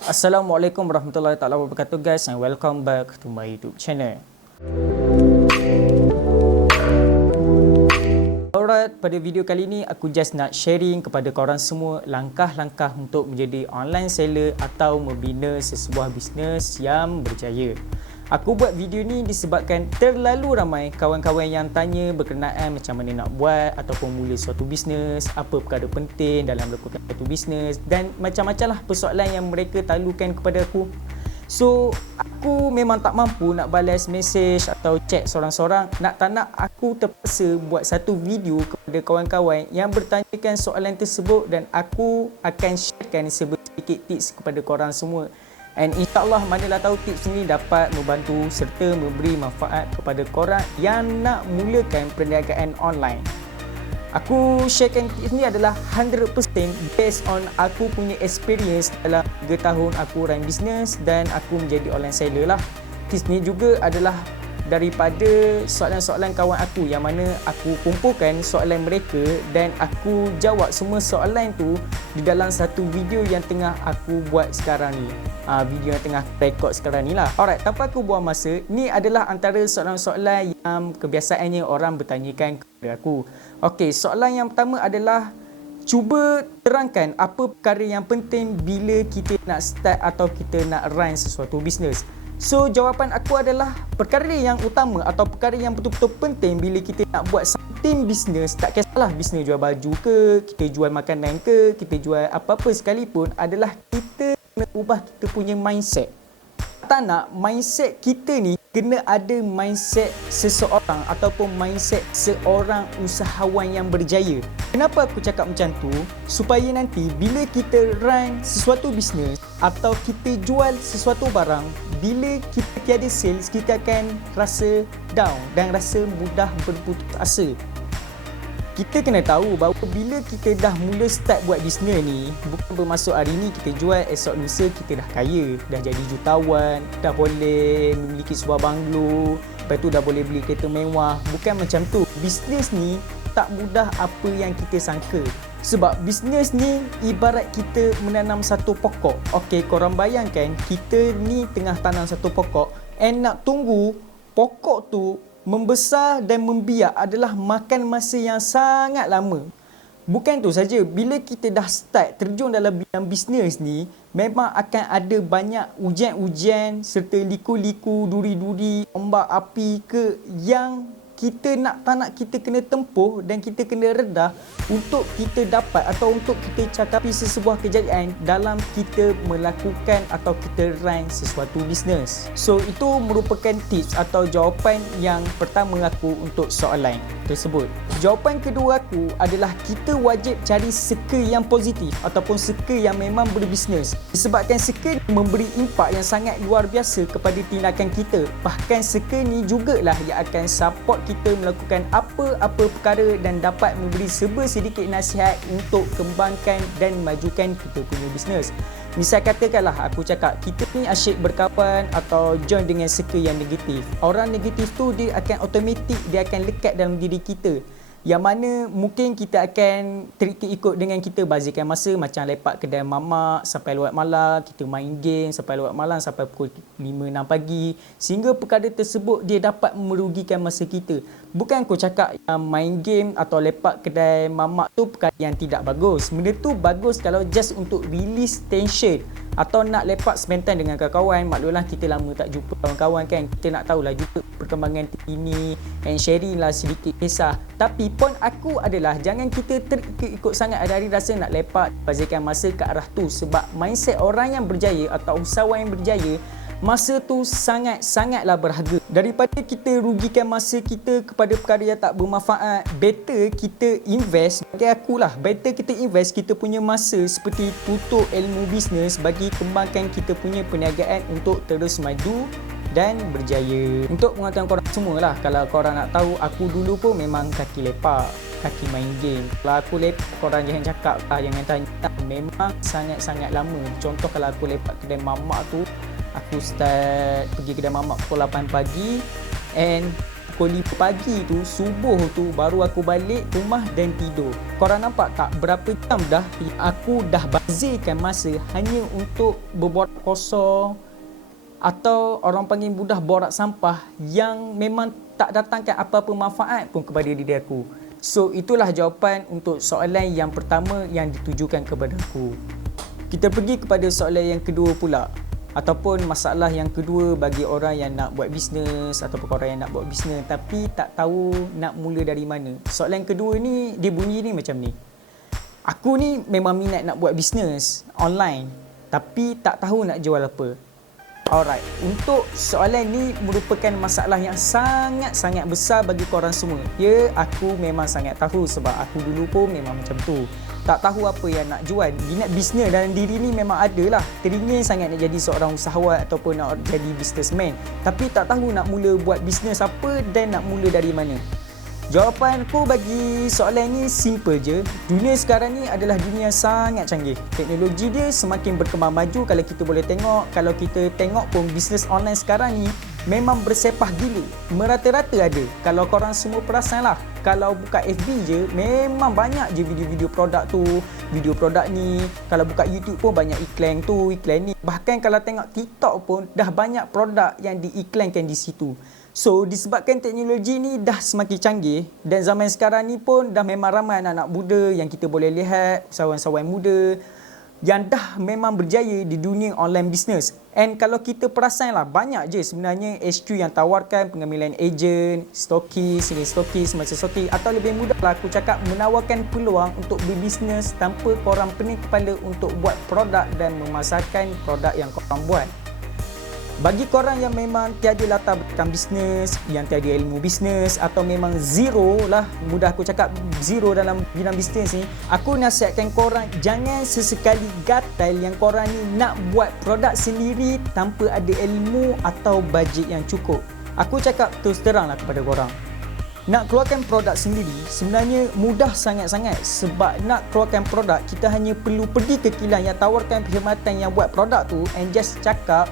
Assalamualaikum warahmatullahi wabarakatuh guys, and welcome back to my YouTube channel. Alright, pada video kali ni aku just nak sharing kepada korang semua langkah-langkah untuk menjadi online seller atau membina sesebuah bisnes yang berjaya. Aku buat video ni disebabkan terlalu ramai kawan-kawan yang tanya berkenaan macam mana nak buat ataupun mula suatu bisnes, apa perkara penting dalam melakukan suatu bisnes dan macam-macam lah persoalan yang mereka talukan kepada aku. So, aku memang tak mampu nak balas mesej atau chat seorang-seorang. Tak nak aku terpaksa buat satu video kepada kawan-kawan yang bertanyakan soalan tersebut dan aku akan sharekan sedikit tips kepada korang semua. And insyaAllah manalah tahu tips ni dapat membantu serta memberi manfaat kepada korang yang nak mulakan perniagaan online. Aku sharekan tips ni adalah 100% based on aku punya experience dalam 3 tahun aku run business dan aku menjadi online seller lah. Tips ni juga adalah daripada soalan-soalan kawan aku yang mana aku kumpulkan soalan mereka dan aku jawab semua soalan tu di dalam satu video yang tengah aku buat sekarang ni. Video yang tengah record sekarang ni lah. Alright, tanpa aku buang masa, ni adalah antara soalan-soalan yang kebiasaannya orang bertanyakan kepada aku. Okey, soalan yang pertama adalah cuba terangkan apa perkara yang penting bila kita nak start atau kita nak run sesuatu bisnes. So, jawapan aku adalah perkara yang utama atau perkara yang betul-betul penting bila kita nak buat something business, tak kisahlah bisnes jual baju ke, kita jual makanan ke, kita jual apa-apa sekalipun, adalah kita kena ubah kita punya mindset. Tak nak mindset kita ni kena ada mindset seseorang ataupun mindset seorang usahawan yang berjaya. Kenapa aku cakap macam tu? Supaya nanti bila kita run sesuatu bisnes atau kita jual sesuatu barang, bila kita tiada sales, kita akan rasa down dan rasa mudah berputus asa. Kita kena tahu bahawa bila kita dah mula start buat bisnes ni, bukan bermaksud hari ni kita jual, esok lusa kita dah kaya, dah jadi jutawan, dah boleh memiliki sebuah banglo, lepas tu dah boleh beli kereta mewah. Bukan macam tu. Bisnes ni tak mudah apa yang kita sangka. Sebab bisnes ni ibarat kita menanam satu pokok. Okey, korang bayangkan kita ni tengah tanam satu pokok and nak tunggu pokok tu membesar dan membiak adalah makan masa yang sangat lama. Bukan tu saja, bila kita dah start terjun dalam bidang bisnes ni, memang akan ada banyak ujian-ujian serta liku-liku, duri-duri, ombak api ke yang kita tak nak kita kena tempuh dan kita kena redah untuk kita dapat atau untuk kita cakapi sesebuah kejayaan dalam kita melakukan atau kita run sesuatu bisnes. So, itu merupakan tips atau jawapan yang pertama aku untuk soalan tersebut. Jawapan kedua aku adalah kita wajib cari circle yang positif ataupun circle yang memang berbisnes. Disebabkan circle ni memberi impak yang sangat luar biasa kepada tindakan kita. Bahkan circle ni jugalah yang akan support kita melakukan apa-apa perkara dan dapat memberi sedikit nasihat untuk kembangkan dan majukan kita punya bisnes. Misal katakanlah aku cakap kita ni asyik berkawan atau join dengan circle yang negatif. Orang negatif tu dia akan automatik, dia akan lekat dalam diri kita. Yang mana mungkin kita akan terikut dengan kita bazirkan masa macam lepak kedai mamak sampai lewat malam, kita main game sampai lewat malam sampai pukul 5-6 pagi, sehingga perkara tersebut dia dapat merugikan masa kita. Bukan aku cakap yang main game atau lepak kedai mamak tu perkara yang tidak bagus. Benda tu bagus kalau just untuk release tension atau nak lepak spend time dengan kawan-kawan. Maklumlah kita lama tak jumpa kawan-kawan kan, kita nak tahulah juga perkembangan terkini and sharing lah sedikit kisah. Tapi point aku adalah jangan kita terikut sangat ada hari rasa nak lepak, bazirkan masa ke arah tu. Sebab mindset orang yang berjaya atau usahawan yang berjaya, masa tu sangat-sangatlah berharga. Daripada kita rugikan masa kita kepada perkara yang tak bermanfaat, better kita invest, bagi akulah, better kita invest kita punya masa seperti tutup ilmu bisnes bagi kembangkan kita punya perniagaan untuk terus maju dan berjaya. Untuk pengetahuan korang semua lah, kalau korang nak tahu, aku dulu pun memang kaki lepak, kaki main game. Kalau aku lepak, korang jangan cakap lah, jangan tanya, memang sangat-sangat lama. Contoh kalau aku lepak kedai mamak tu, aku start pergi kedai mamak pukul 8 pagi and pukul 5 pagi tu, subuh tu baru aku balik rumah dan tidur. Korang nampak tak berapa jam dah aku dah bazirkan masa hanya untuk berborak kosong atau orang panggil mudah borak sampah yang memang tak datangkan apa-apa manfaat pun kepada diri aku. So itulah jawapan untuk soalan yang pertama yang ditujukan kepada aku. Kita pergi kepada soalan yang kedua pula, ataupun masalah yang kedua bagi orang yang nak buat bisnes ataupun orang yang nak buat bisnes tapi tak tahu nak mula dari mana. Soalan kedua ni dia bunyi ni macam ni. Aku ni memang minat nak buat bisnes online tapi tak tahu nak jual apa. Alright, untuk soalan ni merupakan masalah yang sangat-sangat besar bagi korang semua. Ya, aku memang sangat tahu sebab aku dulu pun memang macam tu. Tak tahu apa yang nak jual. Minat bisnes dalam diri ni memang ada lah. Teringin sangat nak jadi seorang usahawan ataupun nak jadi businessman. Tapi tak tahu nak mula buat bisnes apa dan nak mula dari mana. Jawapan aku bagi soalan ni simple je. Dunia sekarang ni adalah dunia sangat canggih. Teknologi dia semakin berkembang maju. Kalau kita boleh tengok, kalau kita tengok pun bisnes online sekarang ni memang bersepah gila. Merata-rata ada. Kalau korang semua perasan lah, kalau buka FB je memang banyak je video-video produk tu, video produk ni. Kalau buka YouTube pun banyak iklan tu, iklan ni. Bahkan kalau tengok TikTok pun dah banyak produk yang diiklankan di situ. So disebabkan teknologi ni dah semakin canggih dan zaman sekarang ni pun dah memang ramai anak-anak muda yang kita boleh lihat, usahawan-usahawan muda yang dah memang berjaya di dunia online business. And kalau kita perasan lah, banyak je sebenarnya HQ yang tawarkan pengambilan ejen, stokis, macam stokis, atau lebih mudah lah aku cakap menawarkan peluang untuk berbisnes tanpa korang pening kepala untuk buat produk dan memasarkan produk yang korang buat. Bagi korang yang memang tiada latar belakang bisnes, yang tiada ilmu bisnes atau memang zero lah, mudah aku cakap zero dalam bidang bisnes ni, aku nasihatkan korang jangan sesekali gatal yang korang ni nak buat produk sendiri tanpa ada ilmu atau bajet yang cukup. Aku cakap terus terang lah kepada korang. Nak keluarkan produk sendiri sebenarnya mudah sangat-sangat sebab nak keluarkan produk kita hanya perlu pergi ke kilang yang tawarkan perkhidmatan yang buat produk tu and just cakap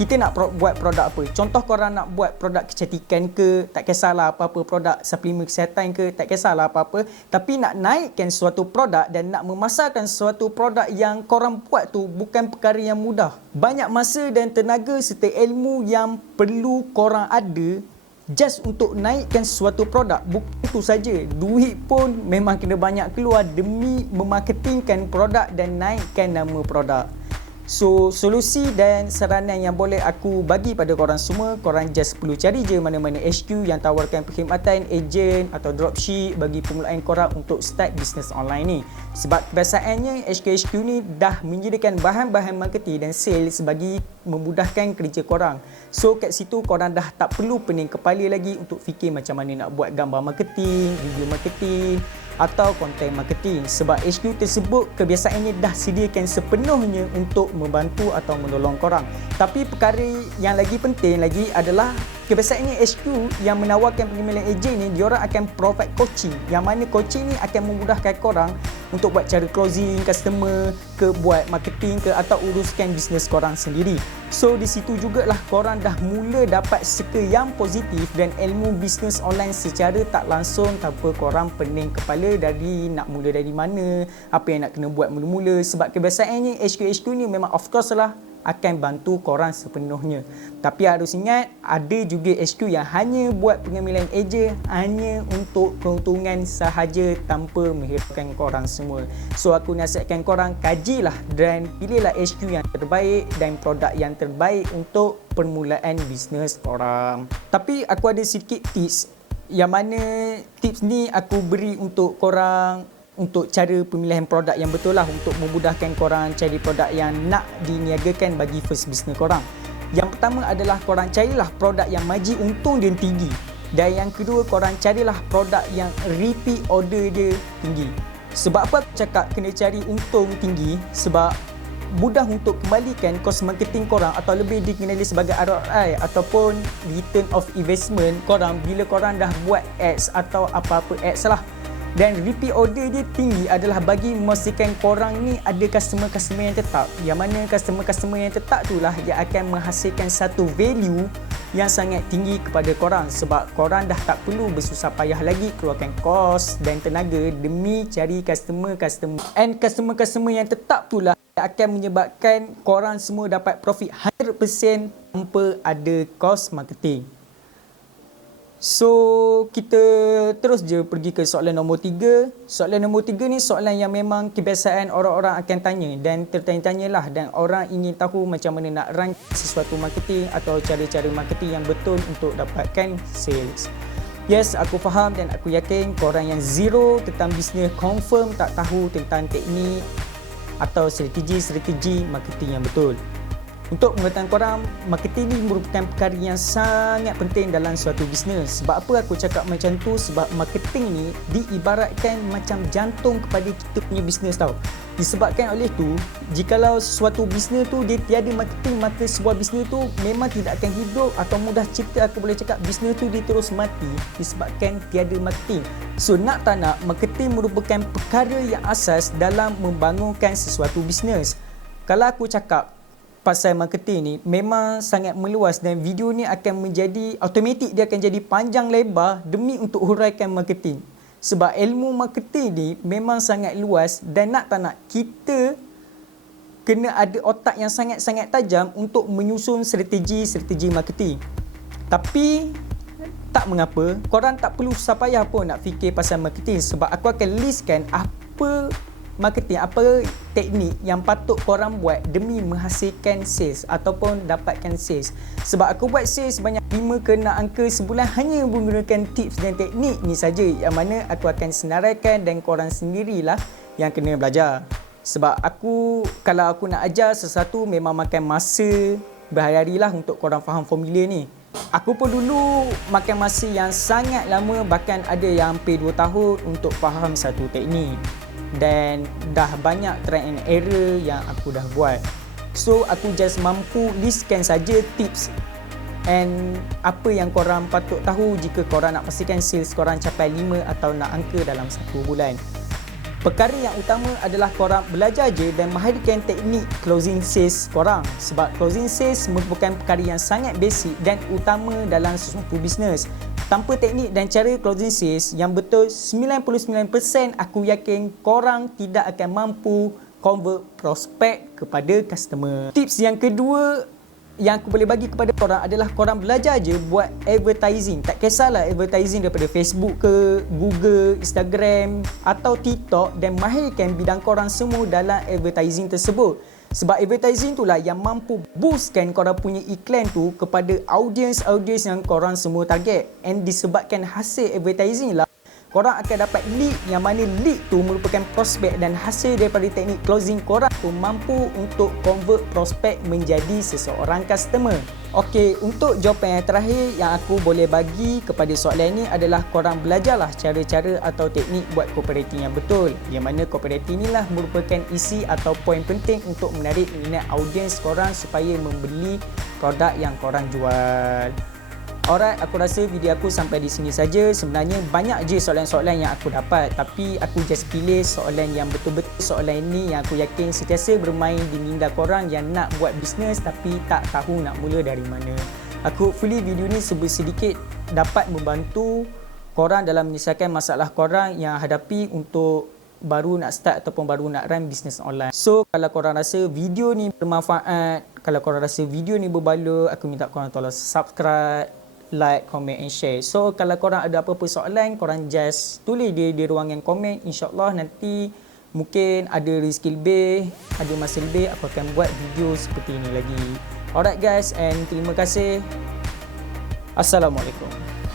kita nak buat produk apa. Contoh korang nak buat produk kecantikan ke, tak kisahlah apa-apa produk suplemen kesihatan ke, tak kisahlah apa-apa. Tapi nak naikkan suatu produk dan nak memasarkan suatu produk yang korang buat tu bukan perkara yang mudah. Banyak masa dan tenaga serta ilmu yang perlu korang ada just untuk naikkan suatu produk. Bukan itu saja, duit pun memang kena banyak keluar demi memarketingkan produk dan naikkan nama produk. So, solusi dan saranan yang boleh aku bagi pada korang semua, korang just perlu cari je mana-mana HQ yang tawarkan perkhidmatan ejen atau dropship bagi permulaan korang untuk start bisnes online ni. Sebab kebiasaannya HQ ni dah menyediakan bahan-bahan marketing dan sales bagi memudahkan kerja korang. So, kat situ korang dah tak perlu pening kepala lagi untuk fikir macam mana nak buat gambar marketing, video marketing atau content marketing sebab HQ tersebut kebiasaannya dah sediakan sepenuhnya untuk membantu atau menolong korang. Tapi perkara yang lagi penting lagi adalah kebiasaannya HQ yang menawarkan pengambilan ejen ni, diorang akan provide coaching yang mana coaching ni akan memudahkan korang untuk buat cara closing customer ke, buat marketing ke atau uruskan bisnes korang sendiri. So di situ jugalah korang dah mula dapat seka yang positif dan ilmu bisnes online secara tak langsung tanpa korang pening kepala dari nak mula dari mana, apa yang nak kena buat mula-mula. Sebab kebiasaannya HQ ni memang of course lah akan bantu korang sepenuhnya. Tapi harus ingat, ada juga HQ yang hanya buat pengambilan ejen hanya untuk keuntungan sahaja tanpa menghiraukan korang semua. So aku nasihatkan korang, kajilah dan pilihlah HQ yang terbaik dan produk yang terbaik untuk permulaan bisnes korang. Tapi aku ada sedikit tips yang mana tips ni aku beri untuk korang untuk cara pemilihan produk yang betul lah, untuk memudahkan korang cari produk yang nak diniagakan bagi first business korang. Yang pertama adalah korang carilah produk yang margin untung dia tinggi. Dan yang kedua, korang carilah produk yang repeat order dia tinggi. Sebab apa aku cakap kena cari untung tinggi? Sebab mudah untuk kembalikan kos marketing korang atau lebih dikenali sebagai ROI ataupun return of investment korang bila korang dah buat ads atau apa-apa ads lah. Dan repeat order dia tinggi adalah bagi memastikan korang ni ada customer-customer yang tetap. Yang mana customer-customer yang tetap itulah yang akan menghasilkan satu value yang sangat tinggi kepada korang, sebab korang dah tak perlu bersusah payah lagi keluarkan kos dan tenaga demi cari customer yang tetap itulah yang akan menyebabkan korang semua dapat profit 100% tanpa ada kos marketing. So, kita terus je pergi ke soalan nombor 3. Soalan nombor 3 ni soalan yang memang kebiasaan orang-orang akan tanya dan tertanya-tanyalah, dan orang ingin tahu macam mana nak run sesuatu marketing atau cara-cara marketing yang betul untuk dapatkan sales. Yes, aku faham dan aku yakin korang yang zero tentang bisnes confirm tak tahu tentang teknik atau strategi marketing yang betul. Untuk mengatakan korang, marketing ni merupakan perkara yang sangat penting dalam suatu bisnes. Sebab apa aku cakap macam tu? Sebab marketing ni diibaratkan macam jantung kepada kita punya bisnes tau. Disebabkan oleh tu, jikalau suatu bisnes tu dia tiada marketing, maka sebuah bisnes tu memang tidak akan hidup, atau mudah cerita aku boleh cakap bisnes tu dia terus mati disebabkan tiada marketing. So nak tak nak, marketing merupakan perkara yang asas dalam membangunkan sesuatu bisnes. Kalau aku cakap pasal marketing ni memang sangat meluas, dan video ni akan menjadi automatik, dia akan jadi panjang lebar demi untuk huraikan marketing. Sebab ilmu marketing ni memang sangat luas, dan nak tak nak kita kena ada otak yang sangat-sangat tajam untuk menyusun strategi marketing. Tapi tak mengapa, korang tak perlu susah payah pun nak fikir pasal marketing, sebab aku akan listkan apa marketing, apa teknik yang patut korang buat demi menghasilkan sales ataupun dapatkan sales. Sebab aku buat sales banyak 5 ke 6 angka sebulan hanya menggunakan tips dan teknik ni saja, yang mana aku akan senaraikan dan korang sendirilah yang kena belajar. Sebab kalau aku nak ajar sesuatu memang makan masa berhari-hari lah untuk korang faham formula ni. Aku pun dulu makan masa yang sangat lama, bahkan ada yang hampir 2 tahun untuk faham satu teknik. Dan dah banyak try and error yang aku dah buat. So aku just mampu listkan saja tips and apa yang korang patut tahu jika korang nak pastikan sales korang capai 5 atau 6 angka dalam 1 bulan. Perkara yang utama adalah korang belajar je dan maharkan teknik closing sales korang. Sebab closing sales merupakan perkara yang sangat basic dan utama dalam sesuatu bisnes. Tanpa teknik dan cara closing sales yang betul, 99% aku yakin korang tidak akan mampu convert prospek kepada customer. Tips yang kedua yang aku boleh bagi kepada korang adalah korang belajar je buat advertising. Tak kisahlah advertising daripada Facebook ke, Google, Instagram atau TikTok, dan mahirkan bidang korang semua dalam advertising tersebut. Sebab advertising itulah yang mampu boostkan korang punya iklan tu kepada audiens yang korang semua target. And disebabkan hasil advertising lah, korang akan dapat lead, yang mana lead tu merupakan prospek, dan hasil daripada teknik closing korang tu mampu untuk convert prospek menjadi seseorang customer. Okey, untuk jawapan yang terakhir yang aku boleh bagi kepada soalan ni adalah korang belajarlah cara-cara atau teknik buat copywriting yang betul. Yang mana copywriting inilah merupakan isi atau poin penting untuk menarik minat audiens korang supaya membeli produk yang korang jual. Alright, aku rasa video aku sampai di sini saja. Sebenarnya banyak je soalan-soalan yang aku dapat, tapi aku just pilih soalan yang betul-betul soalan ini yang aku yakin sentiasa bermain di minda korang yang nak buat bisnes tapi tak tahu nak mula dari mana. Aku hopefully video ni sedikit dapat membantu korang dalam menyelesaikan masalah korang yang hadapi untuk baru nak start ataupun baru nak run bisnes online. So, kalau korang rasa video ni bermanfaat, kalau korang rasa video ni berbaloi, aku minta korang tolong subscribe, like, comment and share. So kalau korang ada apa-apa soalan, korang just tulis di ruangan komen. InsyaAllah nanti mungkin ada rezeki lebih, ada masa lebih, aku akan buat video seperti ini lagi. Alright guys, and terima kasih. Assalamualaikum.